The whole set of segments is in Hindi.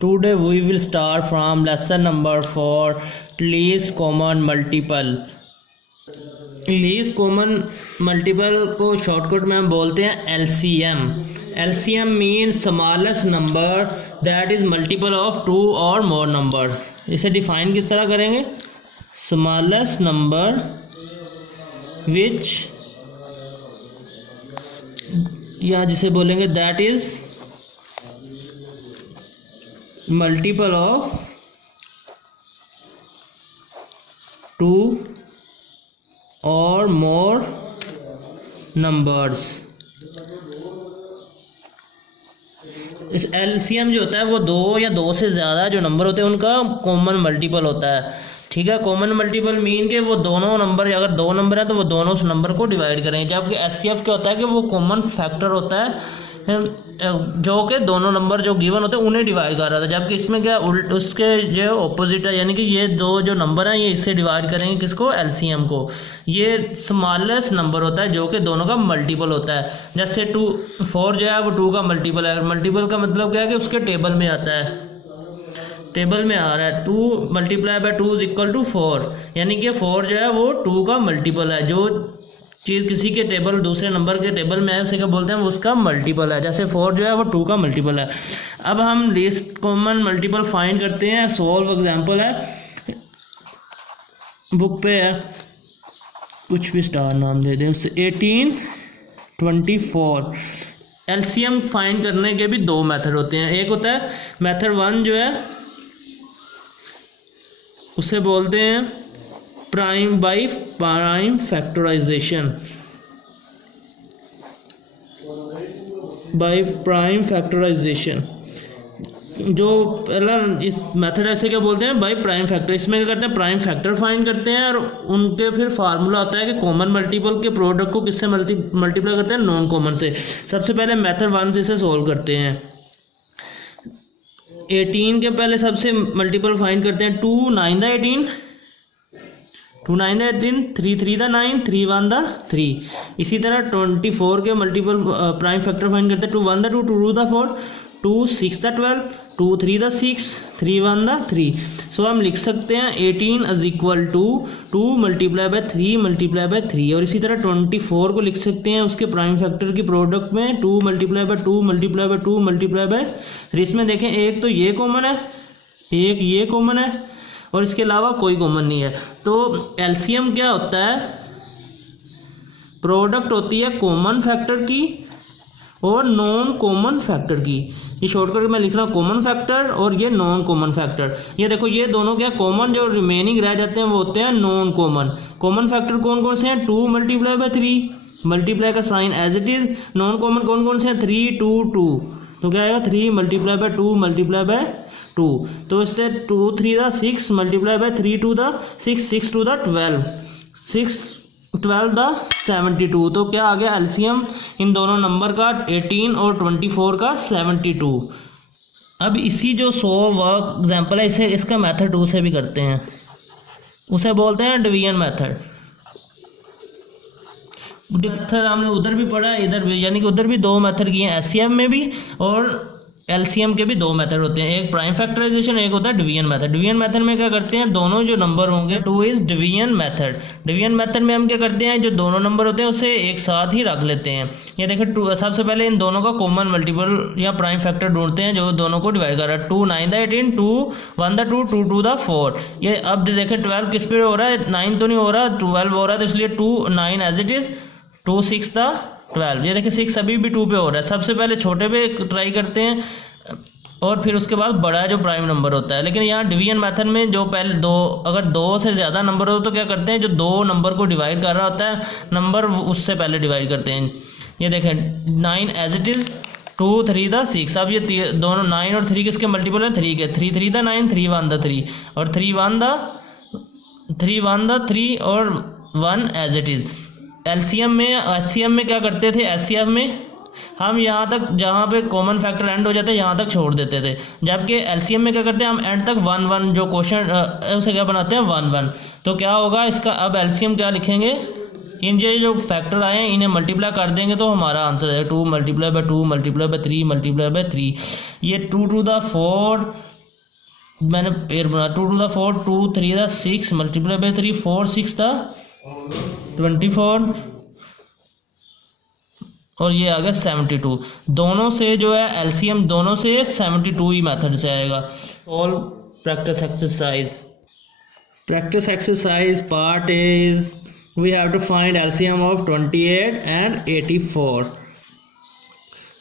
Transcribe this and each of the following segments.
Today we will start from lesson number 4, least common multiple. Least common multiple को शॉर्टकट में हम बोलते हैं LCM. LCM mean smallest number that is multiple of 2 और मोर नंबर. इसे डिफाइन किस तरह करेंगे? स्मॉलेस्ट नंबर विच, या जिसे बोलेंगे दैट इज मल्टीपल ऑफ 2 और मोर नंबर्स. इस LCM जो होता है वो 2 या 2 से ज़्यादा जो नंबर होते हैं उनका कॉमन मल्टीपल होता है. ठीक है, कॉमन मल्टीपल मीन के वो दोनों नंबर, अगर 2 नंबर है तो वो दोनों उस नंबर को डिवाइड करेंगे. जबकि SCF क्या होता है कि वो कॉमन फैक्टर होता है जो कि दोनों नंबर जो गिवन होते हैं उन्हें डिवाइड कर रहा था. जबकि इसमें क्या उल्ट उसके जो ऑपोजिट है, यानी कि ये 2 जो नंबर हैं ये इससे डिवाइड करेंगे किसको? LCM को. ये स्मॉलेस्ट नंबर होता है जो कि दोनों का मल्टीपल होता है. जैसे 4 जो है वो 2 का मल्टीपल है. मल्टीपल का मतलब क्या है कि उसके टेबल में आता है, टेबल में आ रहा है 2 multiply by 2 is equal to 4, यानी कि 4 जो है वो 2 का मल्टीपल है. जो चीज़ किसी के टेबल दूसरे नंबर के टेबल में है उसे क्या बोलते हैं? वो उसका मल्टीपल है. जैसे 4 जो है वो 2 का मल्टीपल है. अब हम लीस्ट कॉमन मल्टीपल फाइंड करते हैं. सॉल्व एग्जांपल है, बुक पे है, कुछ भी स्टार नाम दे दें उससे. 18, 24. LCM फाइंड करने के भी 2 मेथड होते हैं. एक होता है मेथड 1 जो है उसे बोलते हैं prime by prime factorisation. By prime factorisation जो पहला इस मेथड ऐसे क्या बोलते हैं? By prime factor. इसमें क्या करते हैं? प्राइम फैक्टर फाइंड करते हैं और उनके फिर फार्मूला होता है कि कॉमन मल्टीपल के प्रोडक्ट को किससे मल्टीप्लाई करते हैं? नॉन कॉमन से. सबसे पहले मेथड 1 से इसे सोल्व करते हैं. 18 के पहले सबसे मल्टीपल फाइंड करते हैं. 2 9 द 18, 2 9 द 18, 3 3 द 9, 3 1 द 3. इसी तरह 24 के मल्टीपल प्राइम फैक्टर फाइंड करते हैं. 2 1 the 2, 2 2 the 4, 2 6 the 12, 2 3 the 6, 3 1 the 3. So हम लिख सकते हैं 18 is equal to 2 multiply by 3 multiply by 3. और इसी तरह 24 को लिख सकते हैं उसके प्राइम फैक्टर की प्रोडक्ट में 2 multiply by 2 multiply by 2 multiply by 3. इसमें देखें एक तो ये कॉमन है, एक ये कॉमन है और इसके अलावा कोई कॉमन नहीं है. तो LCM क्या होता है? प्रोडक्ट होती है कॉमन फैक्टर की और नॉन कॉमन फैक्टर की. ये शॉर्टकट में लिख रहा हूँ कॉमन फैक्टर और ये नॉन कॉमन फैक्टर. ये देखो ये दोनों क्या कॉमन, जो रिमेनिंग रह जाते हैं वो होते हैं नॉन कॉमन. कॉमन फैक्टर कौन कौन से हैं? 2 मल्टीप्लाई बाय 3, मल्टीप्लाई का sign as it is. Non common कौन कौन से हैं? 3 2 2. तो क्या आएगा? 3 मल्टीप्लाई बाय 2 मल्टीप्लाई बाय 2. तो इससे 2 3 the 6 multiply by 3 2 the 6, 6 2 the 12, 6 12 the 72. तो क्या आ गया LCM इन दोनों नंबर का? 18 और 24 का 72. अब इसी जो 100 वर्क एग्जाम्पल है इसे इसका मेथड 2 से भी करते हैं. उसे बोलते हैं डिवीजन मेथड. मेथड हमने उधर भी पढ़ा है इधर भी, यानी कि उधर भी 2 मेथड किए हैं. SCM में भी और LCM के भी 2 मेथड होते हैं. एक प्राइम फैक्टराइजेशन, एक होता है डिवीजन मेथड. डिवीजन मेथड में क्या करते हैं? दोनों जो नंबर होंगे 2 is division method. Division method में हम क्या करते हैं? जो दोनों नंबर होते हैं उसे एक साथ ही रख लेते हैं. ये देखिए सबसे पहले इन दोनों का कॉमन मल्टीपल या प्राइम फैक्टर ढूंढते हैं जो दोनों को डिवाइड कर रहा है. 2 9 द 18, 2 1 द 2, 2 2 द 4. ये अब देखें 12 किस पे हो रहा है? 9 तो नहीं हो रहा, 12 हो रहा है. तो इसलिए 2 9 एज इट इज, 2 6 द 12. ये देखिए 6 अभी भी 2 पे हो रहा है. सबसे पहले छोटे पे ट्राई करते हैं और फिर उसके बाद बड़ा जो प्राइम नंबर होता है. लेकिन यहाँ डिवीजन मेथड में जो पहले 2, अगर 2 से ज़्यादा नंबर हो तो क्या करते हैं? जो 2 नंबर को डिवाइड कर रहा होता है नंबर उससे पहले डिवाइड करते हैं. ये देखें 9 एज इट इज़, 2 3 द 6. अब ये दोनों 9 और 3 किसके मल्टीपल है? 3 के. 3 3 द 9, 3 1 द 3 और 3 1 द 3 और 1 एज इट इज़. SCM में क्या करते थे? SCM में हम यहाँ तक जहाँ पे कॉमन फैक्टर एंड हो जाते हैं यहाँ तक छोड़ देते थे. जबकि LCM में क्या करते हैं? हम एंड तक 1 1 जो क्वेश्चन उसे क्या बनाते हैं? 1 1. तो क्या होगा इसका? अब LCM क्या लिखेंगे? इन जो फैक्टर आए हैं इन्हें मल्टीप्लाई कर देंगे तो हमारा आंसर है 2 multiply by 2 multiply by 3 multiply by 3। ये 2 टू द 4 मैंने पेयर बना 2 two the 4 2 3 the 6 multiply by 3 4 6 the 24 और ये आ गया 72। दोनों से जो है एलसीएम दोनों से 72 ही मेथड से आएगा। All practice exercise. Practice exercise part is we have to find LCM of 28 and 84.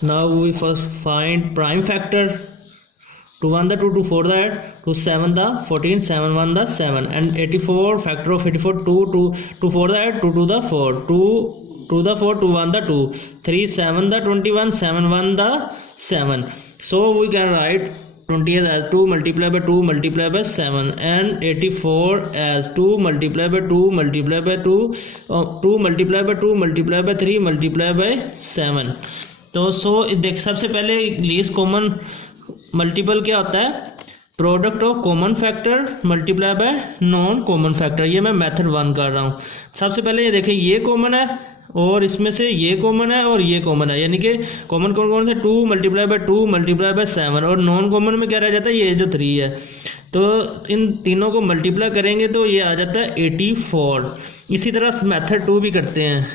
Now we first find prime factor. 2 1 the 2 2 4 the 8 2 7 the 14 7 1 the 7 and 84 factor of 84 2 2 2 4 the 8 2 2 the 4 2 2 the 4 2 1 the 2 3 7 the 21 7 1 the 7. So we can write 28 as 2 multiplied by 2 multiplied by 7 and 84 as 2 multiplied by 2 multiplied by 2 2 multiplied by 2 multiplied by 3 multiplied by 7। तो देख सबसे पहले लीस्ट कॉमन मल्टीपल क्या होता है, product of common factor multiply by non common factor. ये मैं मेथड 1 कर रहा हूँ। सबसे पहले ये देखिए ये कॉमन है और इसमें से ये कॉमन है और ये कॉमन है, यानी कि कॉमन कौन से 2 मल्टीप्लाई बाय 2 मल्टीप्लाई बाय 7 और नॉन कॉमन में क्या रह जाता है ये जो 3 है। तो इन तीनों को मल्टीप्लाई करेंगे तो ये आ जाता है 84। इसी तरह मेथड 2 भी करते हैं।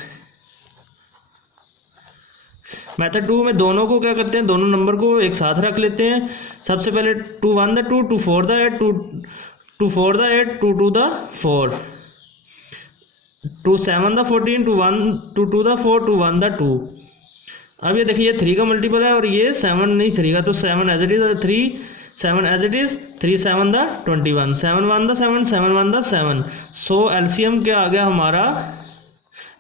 मेथड 2 में दोनों को क्या करते हैं, दोनों नंबर को एक साथ रख लेते हैं। सबसे पहले 2 1 the 2 2 4 the 8 2 4 the 8 2 2 the 4 2 7 the 14 2 1 2 2 the 4 2 1 the 2। अब ये देखिए ये 3 का मल्टीपल है और ये 7 नहीं 3 का, तो 7 as it is 3 7 as it is 3 7 the 21 7 1 the 7 7 1 the 7। So LCM क्या आ गया हमारा,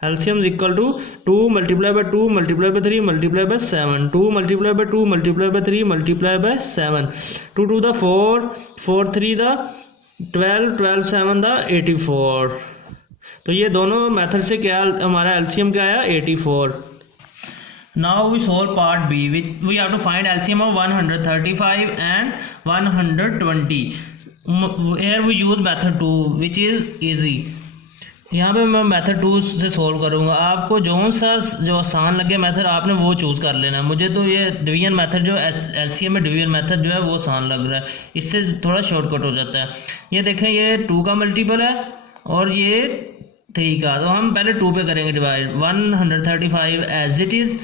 LCM is equal to 2 multiply by 2 multiply by 3 multiply by 7 2 multiply by 2 multiply by 3 multiply by 7 2 2 the 4 4 3 the 12 12 7 the 84। तो ये दोनों मेथड से क्या हमारा एलसीएम क्या आया 84। Now we solve part B which we have to find LCM of 135 and 120। Here we use method 2 which is easy. यहाँ पे मैं मेथड 2 से सॉल्व करूँगा। आपको जो आसान लगे मेथड आपने वो चूज़ कर लेना है। मुझे तो ये डिवीजन मेथड जो एलसीएम में डिवीजन मेथड जो है वो आसान लग रहा है, इससे थोड़ा शॉर्टकट हो जाता है। ये देखें ये 2 का मल्टीपल है और ये 3 का, तो हम पहले 2 पे करेंगे divide. 135 as it is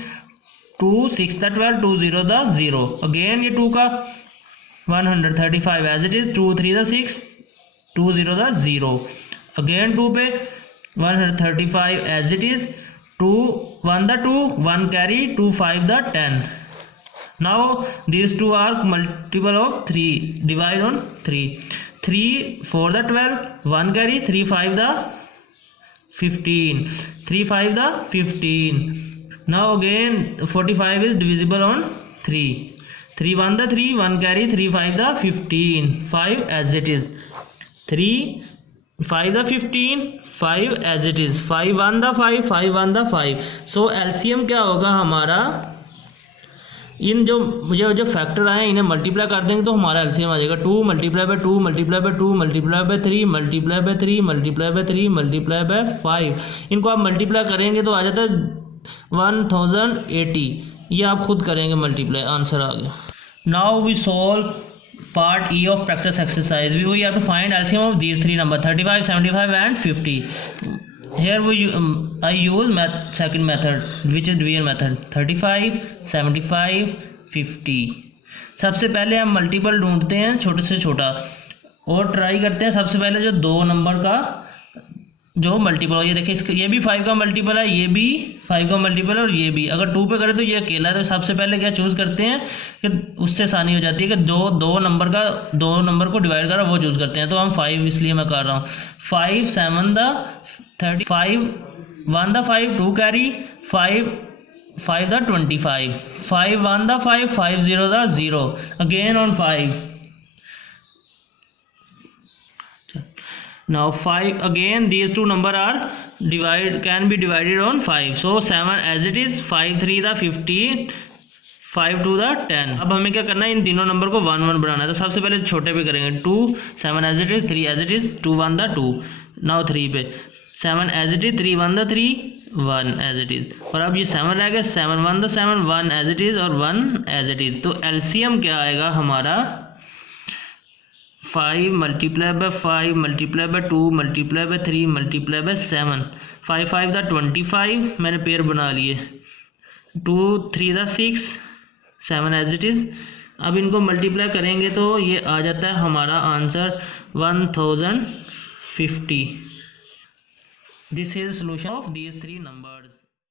2 6 the 12 2 0 the 0। Again ये 2 का 135 as it is 2 3 the 6 2 0 the 0। Again 2 पे 135 as it is 2 1 the 2 1 carry 2 5 the 10। Now these two are multiple of 3, divide on 3 3 4 the 12 1 carry 3 5 the 15 3 5 the 15। now again 45 is divisible on 3 3 1 the 3 1 carry 3 5 the 15 5 as it is 3 5 the 15 5 as it is 5 1 the 5 5 1 the 5। So LCM क्या होगा हमारा, इन जो मुझे जो फैक्टर आए इन्हें मल्टीप्लाई कर देंगे तो हमारा एलसीएम आ जाएगा 2 multiply by 2 multiply by 2 multiply by 3 multiply by 3 multiply by 3 multiply bye 5। इनको आप मल्टीप्लाई करेंगे तो आ जाता है 1080। ये आप खुद करेंगे मल्टीप्लाई, आंसर आ गया। Now we solve part E of practice exercise. We have to find LCM of these 3 number 35 75 and 50। Here I use second method which is division method 35 75 50। सबसे पहले हम मल्टीपल ढूंढते हैं छोटे से छोटा और ट्राई करते हैं सबसे पहले जो 2 नंबर का जो मल्टीपल हो। ये देखिए ये भी 5 का मल्टीपल है, ये भी 5 का मल्टीपल है और ये भी। अगर 2 पे करें तो ये अकेला है, तो सबसे पहले क्या चूज़ करते हैं कि उससे आसानी हो जाती है कि दो नंबर को डिवाइड करा वो चूज़ करते हैं। तो हम 5 इसलिए मैं कर रहा हूँ 5 7 the 35 1 the 5 2 carry 5 5 the 25 5 1 the 5 5 0 the 0 again on 5। Now 5 again these two number are can be divided on 5. So 7 as it is 5 3 the 15 5 2 the 10। अब हमें क्या करना है, इन तीनों नंबर को 1 1 बनाना है। तो सबसे पहले छोटे पे करेंगे 2 7 as it is 3 as it is 2 1 the 2 now 3 पे 7 as it is, 3 1 the 3 1 as it is, और अब ये 7 रह गया, 7 1 द 7 1 एज इट इज और 1 एज इट इज। तो एलसीएम क्या आएगा हमारा 5 multiply by 5 multiply by 2 multiply by 3 multiply by 7, 5 5 the 25, मैंने पेयर बना लिए, 2 3 द 6, 7 एज इट इज। अब इनको मल्टीप्लाई करेंगे तो ये आ जाता है हमारा answer 1050। This is solution of these 3 numbers.